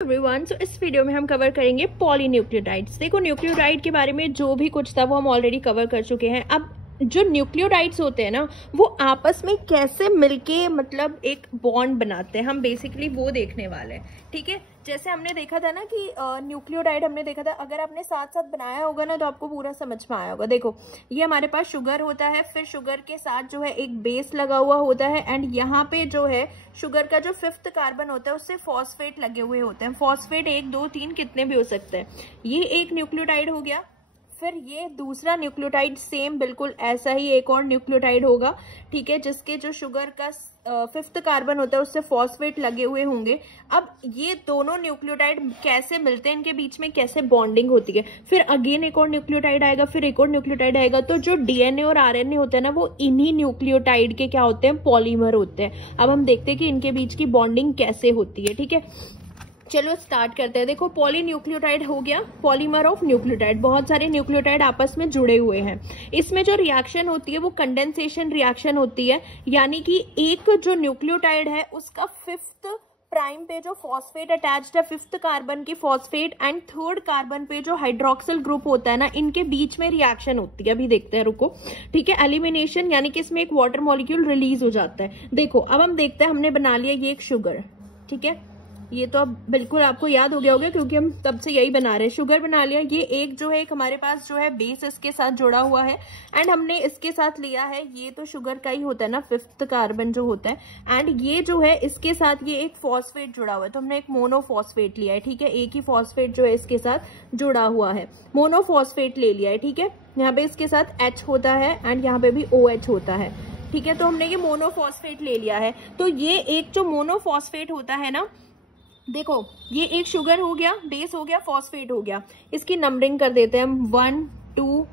Everyone, सो इस video में हम कवर करेंगे पॉलीन्यूक्लियोटाइड्स। देखो, न्यूक्लियोटाइड के बारे में जो भी कुछ था वो हम ऑलरेडी कवर कर चुके हैं। अब जो न्यूक्लियोटाइड्स होते हैं ना, वो आपस में कैसे मिलके मतलब एक बॉन्ड बनाते हैं, हम बेसिकली वो देखने वाले हैं। ठीक है, जैसे हमने देखा था ना कि न्यूक्लियोटाइड हमने देखा था, अगर आपने साथ साथ बनाया होगा ना तो आपको पूरा समझ में आया होगा। देखो, ये हमारे पास शुगर होता है, फिर शुगर के साथ जो है एक बेस लगा हुआ होता है, एंड यहाँ पे जो है शुगर का जो 5th कार्बन होता है उससे फॉस्फेट लगे हुए होते हैं। फॉस्फेट 1 2 3 कितने भी हो सकते हैं। ये एक न्यूक्लियोटाइड हो गया। फिर ये दूसरा न्यूक्लियोटाइड सेम बिल्कुल ऐसा ही एक और न्यूक्लियोटाइड होगा, ठीक है, जिसके जो शुगर का 5th कार्बन होता है उससे फॉस्फेट लगे हुए होंगे। अब ये दोनों न्यूक्लियोटाइड कैसे मिलते हैं, इनके बीच में कैसे बॉन्डिंग होती है। फिर अगेन एक और न्यूक्लियोटाइड आएगा, फिर एक और न्यूक्लियोटाइड आएगा। तो जो डीएनए और आरएनए होते हैं ना, वो इन्हीं न्यूक्लियोटाइड के क्या होते हैं, पॉलीमर होते हैं। अब हम देखते हैं कि इनके बीच की बॉन्डिंग कैसे होती है। ठीक है, चलो स्टार्ट करते हैं। देखो, पॉलीन्यूक्लियोटाइड हो गया, पॉलीमर ऑफ न्यूक्लियोटाइड। बहुत सारे न्यूक्लियोटाइड आपस में जुड़े हुए हैं। इसमें जो रिएक्शन होती है वो कंडेंसेशन रिएक्शन होती है, यानी कि एक जो न्यूक्लियोटाइड है उसका 5th प्राइम पे जो फॉस्फेट अटैच्ड है, 5th कार्बन की फॉस्फेट, एंड 3rd कार्बन पे जो हाइड्रोक्सिल ग्रुप होता है ना, इनके बीच में रिएक्शन होती है। अभी देखते हैं, रुको। ठीक है, एलिमिनेशन, यानी कि इसमें एक वाटर मॉलिक्यूल रिलीज हो जाता है। देखो, अब हम देखते हैं, हमने बना लिया ये एक शुगर। ठीक है, ये तो अब बिल्कुल आपको याद हो गया होगा क्योंकि हम तब से यही बना रहे हैं। शुगर बना लिया। ये एक जो है, एक हमारे पास जो है बेस इसके साथ जुड़ा हुआ है, एंड हमने इसके साथ लिया है, ये तो शुगर का ही होता है ना, 5th कार्बन जो होता है, एंड ये जो है इसके साथ ये एक फॉस्फेट जुड़ा हुआ है, तो हमने एक मोनोफॉस्फेट लिया है। ठीक है, एक ही फॉस्फेट जो है इसके साथ जुड़ा हुआ है, मोनोफॉस्फेट ले लिया है। ठीक है, यहाँ पे इसके साथ H होता है एंड यहाँ पे भी OH होता है। ठीक है, तो हमने ये मोनोफॉस्फेट ले लिया है। तो ये एक जो मोनोफॉस्फेट होता है ना, देखो, ये एक शुगर हो गया, बेस हो गया, फॉस्फेट हो गया। इसकी नंबरिंग कर देते हैं हम, 1 2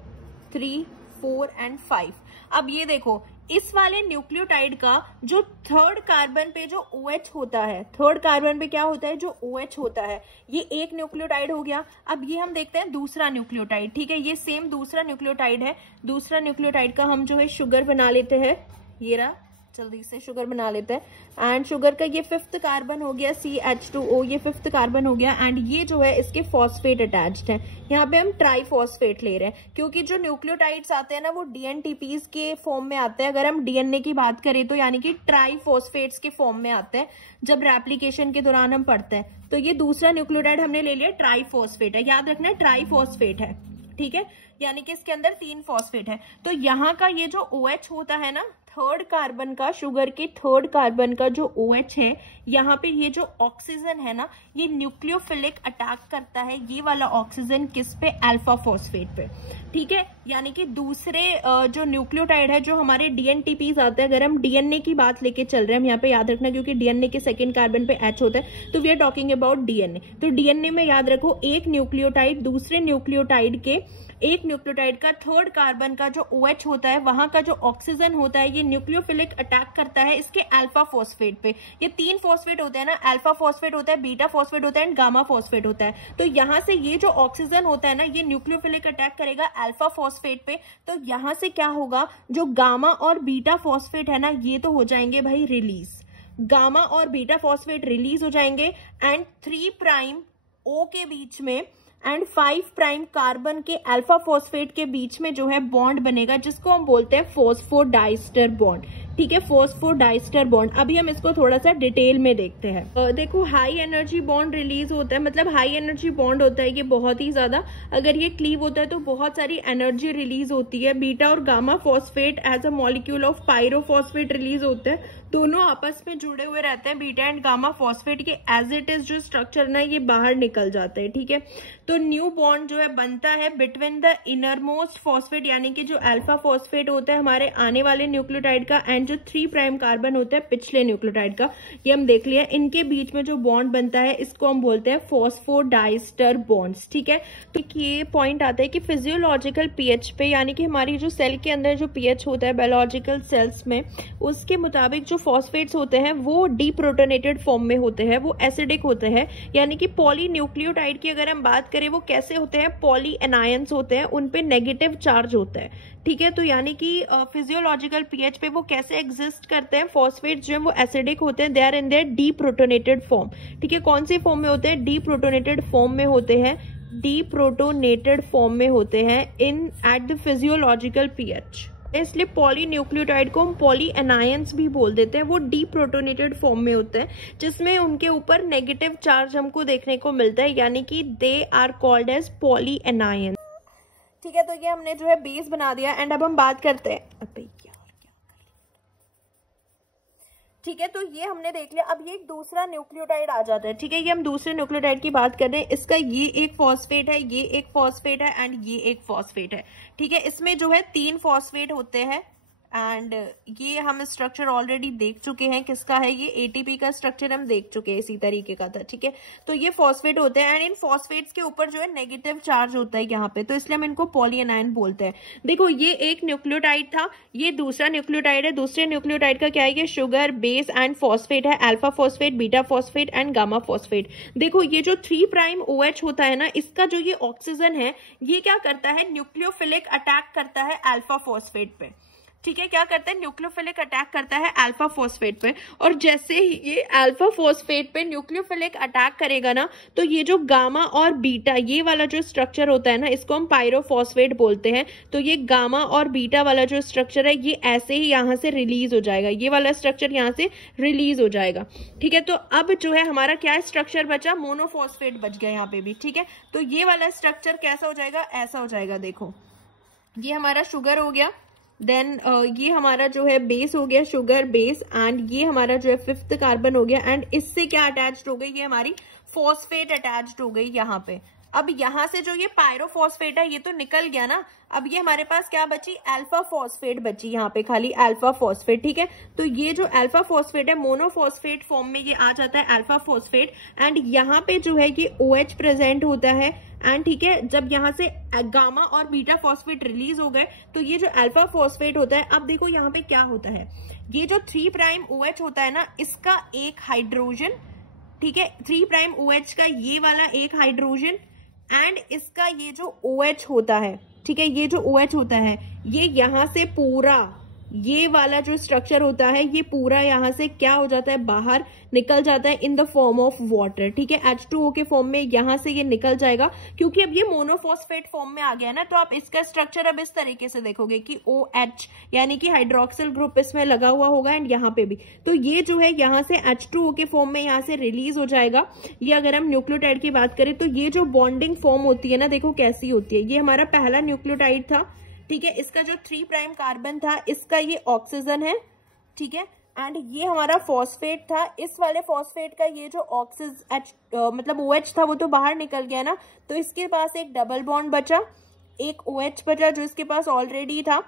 3 4 एंड 5। अब ये देखो, इस वाले न्यूक्लियोटाइड का जो 3rd कार्बन पे जो OH होता है, 3rd कार्बन पे क्या होता है, जो OH होता है, ये एक न्यूक्लियोटाइड हो गया। अब ये हम देखते हैं दूसरा न्यूक्लियोटाइड। ठीक है, ये सेम दूसरा न्यूक्लियोटाइड है। दूसरा न्यूक्लियोटाइड का हम जो है शुगर बना लेते हैं। ये रहा, जल्दी से शुगर बना लेते हैं। एंड शुगर का ये 5th कार्बन हो गया, CH2O, ये 5th कार्बन हो गया, एंड ये जो है इसके फॉस्फेट अटैच्ड है। यहाँ पे हम ट्राईफॉस्फेट ले रहे हैं क्योंकि जो न्यूक्लियोटाइड्स आते हैं ना, वो DNTPs के फॉर्म में आते हैं। अगर हम DNA की बात करें तो यानी कि ट्राईफॉस्फेट्स के फॉर्म में आते हैं, जब रेप्लिकेशन के दौरान हम पढ़ते हैं। तो ये दूसरा न्यूक्लियोटाइड हमने ले लिया, ट्राईफॉस्फेट है, याद रखना ट्राईफॉस्फेट है। ठीक है, यानी कि इसके अंदर 3 फॉस्फेट है। तो यहाँ का ये जो OH होता है ना, 3rd कार्बन का, शुगर के 3rd कार्बन का जो OH है, यहाँ पे ये जो ऑक्सीजन है ना, ये न्यूक्लियोफिलिक अटैक करता है, ये वाला ऑक्सीजन किस पे, अल्फा फॉस्फेट पे। ठीक है, यानी कि दूसरे जो न्यूक्लियोटाइड है, जो हमारे DNTPs आते हैं, अगर हम DNA की बात लेके चल रहे हैं, हम यहाँ पे याद रखना क्योंकि DNA के 2nd कार्बन पे H होता है, तो we are talking about DNA। तो DNA में याद रखो, एक न्यूक्लियोटाइड दूसरे न्यूक्लियोटाइड के, एक न्यूक्लियोटाइड का 3rd कार्बन का जो OH होता है, वहां का जो ऑक्सीजन होता है, ये न्यूक्लियोफिलिक अटैक करता है इसके अल्फा फॉस्फेट पे। ये 3 फॉस्फेट होते हैं ना, अल्फा फॉस्फेट होता है, बीटा फॉस्फेट होता है एंड गामा फॉस्फेट होता है। तो यहाँ से ये जो ऑक्सीजन होता है ना, ये न्यूक्लियोफिलिक अटैक करेगा अल्फा फॉस्फेट पे। तो यहाँ से क्या होगा, जो गामा और बीटा फॉस्फेट है ना, ये तो हो जाएंगे भाई रिलीज। गामा और बीटा फॉस्फेट रिलीज हो जाएंगे, एंड 3 प्राइम O के बीच में एंड 5 प्राइम कार्बन के अल्फा फॉस्फेट के बीच में जो है बॉन्ड बनेगा, जिसको हम बोलते हैं फॉस्फोडाइस्टर बॉन्ड। ठीक है, फॉस्फोडाइस्टर बॉन्ड। अभी हम इसको थोड़ा सा डिटेल में देखते हैं। देखो, हाई एनर्जी बॉन्ड रिलीज होता है, मतलब हाई एनर्जी बॉन्ड होता है ये बहुत ही ज्यादा। अगर ये क्लीव होता है तो बहुत सारी एनर्जी रिलीज होती है। बीटा और gamma phosphate as a molecule of pyrophosphate release होते हैं, दोनों आपस में जुड़े हुए रहते हैं। बीटा एंड गामा फॉस्फेट के एज इट इज जो स्ट्रक्चर ना, ये बाहर निकल जाते हैं। ठीक है, तो न्यू बॉन्ड जो है बनता है बिटवीन द इनरमोस्ट फॉस्फेट, यानी कि जो अल्फा फॉस्फेट होता है हमारे आने वाले न्यूक्लियोटाइड का, एंड जो 3 प्राइम कार्बन होता है पिछले न्यूक्लियोटाइड का, ये हम देख लिया। इनके बीच में जो बॉन्ड बनता है, इसको हम बोलते हैं फॉस्फोडाइस्टर बॉन्ड्स। ठीक है, तो ये पॉइंट आता है कि फिजियोलॉजिकल पीएच पे, यानी कि हमारी जो सेल के अंदर जो पीएच होता है बायोलॉजिकल सेल्स में, उसके मुताबिक जो फॉस्फेट्स होते हैं वो डीप्रोटोनेटेड फॉर्म में होते हैं, वो एसिडिक होते हैं। यानी कि पॉलीन्यूक्लियोटाइड की अगर हम बात करें, वो कैसे होते हैं, पॉली एनायंस होते हैं, उनपे नेगेटिव चार्ज होता है। ठीक है, तो यानी कि फिजियोलॉजिकल पीएच पे वो कैसे कैसे एग्जिस्ट करते हैं, फॉस्फेट्स जो है वो एसिडिक होते हैं, they are in their deprotonated form. ठीक है, कौन सी फॉर्म में होते हैं, डीप्रोटोनेटेड फॉर्म में होते हैं, डीप्रोटोनेटेड फॉर्म में होते हैं इन एट द फिजियोलॉजिकल पीएच। इसलिए पॉलीन्यूक्लियोटाइड को हम पॉली एनायंस भी बोल देते हैं। वो डीप्रोटोनेटेड फॉर्म में होते हैं जिसमें उनके ऊपर नेगेटिव चार्ज हमको देखने को मिलता है, यानी कि they are called as polyanions. ठीक है, तो ये हमने जो है बेस बना दिया एंड अब हम बात करते हैं, ठीक है, तो ये हमने देख लिया। अब ये एक दूसरा न्यूक्लियोटाइड आ जाता है। ठीक है, ये हम दूसरे न्यूक्लियोटाइड की बात कर रहे हैं। इसका ये एक फॉस्फेट है, ये एक फॉस्फेट है एंड ये एक फॉस्फेट है। ठीक है, इसमें जो है 3 फॉस्फेट होते हैं एंड ये हम स्ट्रक्चर ऑलरेडी देख चुके हैं। किसका है ये, एटीपी का स्ट्रक्चर हम देख चुके हैं, इसी तरीके का था। ठीक है, तो ये फॉस्फेट होते हैं एंड इन फॉस्फेट्स के ऊपर जो है नेगेटिव चार्ज होता है यहाँ पे, तो इसलिए हम इनको पॉलीएनायन बोलते हैं। देखो, ये एक न्यूक्लियोटाइड था, ये दूसरा न्यूक्लियोटाइड है। दूसरे न्यूक्लियोटाइड का क्या है, ये शुगर, बेस एंड फॉस्फेट है, alpha phosphate, beta phosphate and gamma phosphate. देखो, ये जो 3' OH होता है ना, इसका जो ये ऑक्सीजन है, ये क्या करता है, न्यूक्लियोफिलिक अटैक करता है अल्फा फॉस्फेट पे। ठीक है, क्या करता है, न्यूक्लियोफिलिक अटैक करता है अल्फा फॉस्फेट पे, और जैसे ही ये अल्फा फॉस्फेट पे न्यूक्लियोफिलिक अटैक करेगा ना, तो ये जो गामा और बीटा, ये वाला जो स्ट्रक्चर होता है ना, इसको हम पायरोफॉस्फेट बोलते हैं। तो ये गामा और बीटा वाला जो स्ट्रक्चर है, ये ऐसे ही यहाँ से रिलीज हो जाएगा, ये वाला स्ट्रक्चर यहाँ से रिलीज हो जाएगा। ठीक है, तो अब जो है हमारा क्या स्ट्रक्चर बचा, मोनोफॉस्फेट बच गया यहाँ पे भी। ठीक है, तो ये वाला स्ट्रक्चर कैसा हो जाएगा, ऐसा हो जाएगा। देखो, ये हमारा शुगर हो गया, देन ये हमारा जो है बेस हो गया, शुगर बेस, एंड ये हमारा जो है 5th कार्बन हो गया, एंड इससे क्या अटैच्ड हो गई, ये हमारी फॉस्फेट अटैच्ड हो गई यहाँ पे। अब यहाँ से जो ये पायरोफॉस्फेट है, ये तो निकल गया ना, अब ये हमारे पास क्या बची, अल्फा फॉस्फेट बची यहाँ पे, खाली अल्फा फॉस्फेट। ठीक है, तो ये जो अल्फा फॉस्फेट है, मोनोफॉस्फेट फॉर्म में ये आ जाता है अल्फा फॉस्फेट, एंड यहाँ पे जो है ये OH प्रेजेंट होता है। एंड ठीक है, जब यहाँ से गामा और बीटा फॉस्फेट रिलीज हो गए, तो ये जो अल्फा फॉस्फेट होता है, अब देखो यहाँ पे क्या होता है, ये जो 3' OH होता है ना, इसका एक हाइड्रोजन, ठीक है, 3' OH का ये वाला एक हाइड्रोजन, एंड इसका ये जो OH होता है, ठीक है, ये जो OH होता है, ये यहाँ से पूरा ये वाला जो स्ट्रक्चर होता है, ये पूरा यहाँ से क्या हो जाता है, बाहर निकल जाता है in the form of water. ठीक है, H2O के फॉर्म में यहाँ से ये निकल जाएगा, क्योंकि अब ये मोनोफॉस्फेट फॉर्म में आ गया ना, तो आप इसका स्ट्रक्चर अब इस तरीके से देखोगे कि OH यानी कि हाइड्रोक्सिल ग्रुप इसमें लगा हुआ होगा, एंड यहाँ पे भी, तो ये जो है यहाँ से H2O के फॉर्म में यहाँ से रिलीज हो जाएगा। ये अगर हम न्यूक्लियोटाइड की बात करें, तो ये जो बॉन्डिंग फॉर्म होती है ना, देखो कैसी होती है। ये हमारा पहला न्यूक्लियोटाइड था, ठीक है, इसका जो 3' कार्बन था, इसका ये ऑक्सीजन है। ठीक है, एंड ये हमारा फॉस्फेट था, इस वाले फॉस्फेट का ये जो मतलब OH था, वो तो बाहर निकल गया ना, तो इसके पास एक डबल बॉन्ड बचा, एक OH बचा जो इसके पास ऑलरेडी था,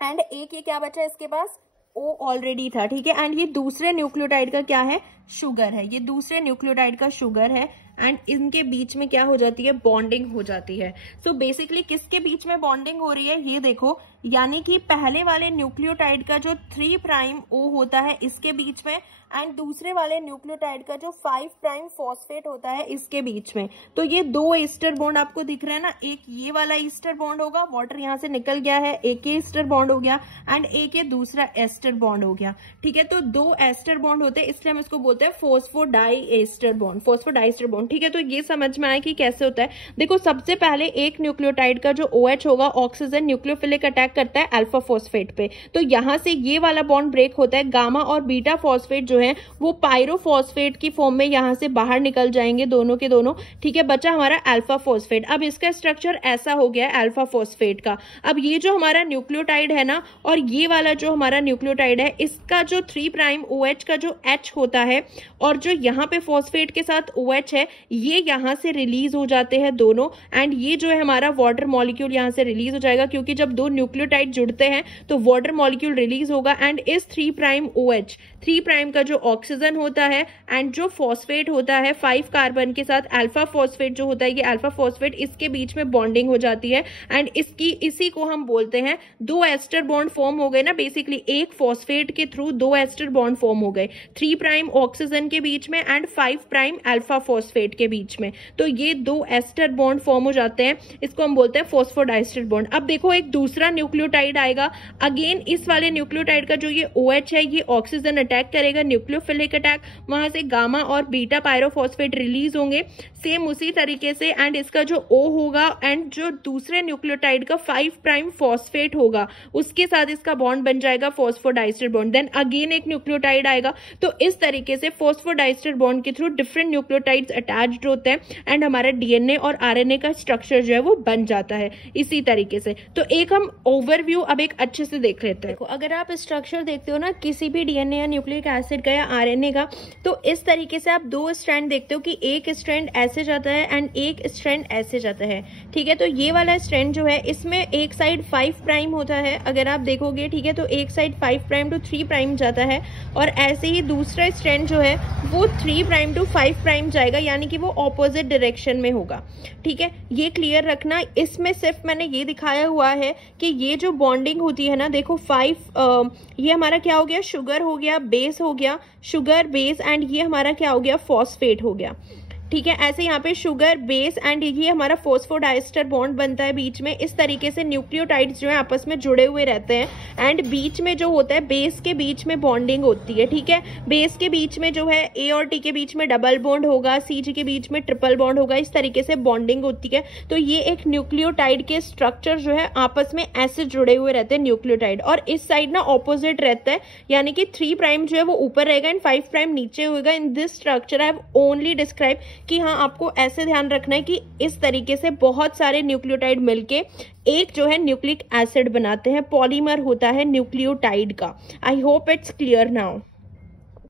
एंड एक ये क्या बचा, इसके पास O ऑलरेडी था। ठीक है, एंड ये दूसरे न्यूक्लियोटाइड का क्या है, शुगर है, ये दूसरे न्यूक्लियोटाइड का शुगर है, एंड इनके बीच में क्या हो जाती है, बॉन्डिंग हो जाती है। सो बेसिकली किसके बीच में बॉन्डिंग हो रही है, ये देखो, यानी कि पहले वाले न्यूक्लियोटाइड का जो 3' O होता है, इसके बीच में, एंड दूसरे वाले न्यूक्लियोटाइड का जो 5' फॉस्फेट होता है, इसके बीच में। तो ये 2 ईस्टर बॉन्ड आपको दिख रहा है ना, एक ये वाला ईस्टर बॉन्ड होगा, वाटर यहाँ से निकल गया है, एक ये ईस्टर बॉन्ड हो गया, एंड एक ये दूसरा एस्टर बॉन्ड हो गया। ठीक है, तो 2 एस्टर बॉन्ड होते हैं, इसलिए हम इसको बोलते हैं फॉस्फोडाइएस्टर बॉन्ड, फॉस्फोडाइएस्टर बॉन्ड। ठीक है, तो ये समझ में आया कि कैसे होता है। देखो, सबसे पहले एक न्यूक्लियोटाइड का जो OH होगा, ऑक्सीजन, न्यूक्लियोफिलिक अटैक करता है अल्फा फॉस्फेट पे, तो यहाँ से ये वाला बॉन्ड ब्रेक होता है, गामा और बीटा फॉस्फेट जो है वो पायरोफॉस्फेट की फॉर्म में यहाँ से बाहर निकल जाएंगे, दोनों के दोनों। ठीक है, बचा हमारा अल्फा फॉस्फेट। अब इसका स्ट्रक्चर ऐसा हो गया है अल्फा फॉस्फेट का। अब ये जो हमारा न्यूक्लियोटाइड है ना, और ये वाला जो हमारा न्यूक्लियोटाइड है, इसका जो 3' OH का जो H होता है, और जो यहाँ पे फॉस्फेट के साथ OH है, ये यहाँ से रिलीज हो जाते हैं दोनों, एंड ये जो है हमारा वाटर मॉलिक्यूल यहाँ से रिलीज हो जाएगा, क्योंकि जब 2 न्यूक्लियोटाइड जुड़ते हैं तो वाटर मॉलिक्यूल रिलीज होगा, एंड इस 3' OH, 3' का जो ऑक्सीजन होता है, एंड जो फॉस्फेट होता है 5 कार्बन के साथ, अल्फा फॉस्फेट जो होता है, ये अल्फा फॉस्फेट, इसके बीच में बॉन्डिंग हो जाती है, एंड इसी को हम बोलते हैं 2 एस्टर बॉन्ड फॉर्म हो गए ना। बेसिकली एक फॉस्फेट के थ्रू 2 एस्टर बॉन्ड फॉर्म हो गए, 3' ऑक्सीजन के बीच में एंड 5' अल्फा फॉस्फेट फॉस्फेट के बीच में, तो ये 2 एस्टर बॉन्ड फॉर्म हो जाते हैं, इसको हम बोलते हैं फॉस्फोडाइस्टर बॉन्ड। अब देखो एक दूसरा न्यूक्लियोटाइड आएगा, अगेन इस वाले न्यूक्लियोटाइड का जो ये OH है ये ऑक्सीजन अटैक करेगा, न्यूक्लियोफिलिक अटैक, वहां से गामा और बीटा पायरोफॉस्फेट रिलीज होंगे सेम उसी तरीके से, एंड इसका जो O होगा एंड जो दूसरे न्यूक्लियोटाइड का 5 प्राइम फॉस्फेट होगा उसके साथ इसका बॉन्ड बन जाएगा फॉस्फोडाइस्टर बॉन्ड, देन अगेन एक न्यूक्लियोटाइड आएगा। तो इस तरीके से फॉस्फोडाइस्टर बॉन्ड के थ्रू डिफरेंट न्यूक्लियोटाइड्स अटैच्ड होते हैं एंड हमारा DNA और RNA का स्ट्रक्चर जो है वो बन जाता है इसी तरीके से। तो एक हम ओवरव्यू अब एक अच्छे से देख लेते हैं। देखो अगर आप स्ट्रक्चर देखते हो ना किसी भी DNA या न्यूक्लिक एसिड का या RNA का, तो इस तरीके से आप 2 स्ट्रैंड देखते हो कि एक स्ट्रैंड ऐसे जाता है एंड एक स्ट्रैंड ऐसे जाता है, ठीक है। तो ये वाला स्ट्रैंड जो है इसमें एक साइड 5 प्राइम होता है अगर आप देखोगे, ठीक है, तो एक साइड 5 प्राइम टू 3 प्राइम जाता है, और ऐसे ही दूसरा स्ट्रैंड जो है वो 3 प्राइम टू 5 प्राइम जाएगा, यानी कि वो ऑपोजिट डायरेक्शन में होगा, ठीक है। ये क्लियर रखना। इसमें सिर्फ मैंने ये दिखाया हुआ है कि ये जो बॉन्डिंग होती है ना, देखो 5 ये हमारा क्या हो गया, शुगर हो गया, बेस हो गया, शुगर बेस, एंड ये हमारा क्या हो गया, फॉस्फेट हो गया, ठीक है। ऐसे यहाँ पे शुगर बेस एंड ये हमारा फॉस्फोडाइस्टर बॉन्ड बनता है बीच में। इस तरीके से न्यूक्लियोटाइड्स जो है आपस में जुड़े हुए रहते हैं एंड बीच में जो होता है बेस के बीच में बॉन्डिंग होती है, ठीक है। बेस के बीच में जो है A और T के बीच में डबल बॉन्ड होगा, CG के बीच में ट्रिपल बॉन्ड होगा, इस तरीके से बॉन्डिंग होती है। तो ये एक न्यूक्लियोटाइड के स्ट्रक्चर जो है आपस में ऐसे जुड़े हुए रहते हैं न्यूक्लियोटाइड, और इस साइड ना ऑपोजिट रहता है, यानी कि 3 प्राइम जो है वो ऊपर रहेगा एंड 5 प्राइम नीचे होगा। In this structure I have only describe कि हाँ आपको ऐसे ध्यान रखना है कि इस तरीके से बहुत सारे न्यूक्लियोटाइड मिलके एक जो है न्यूक्लिक एसिड बनाते हैं, पॉलीमर होता है न्यूक्लियोटाइड का। I hope it's clear now.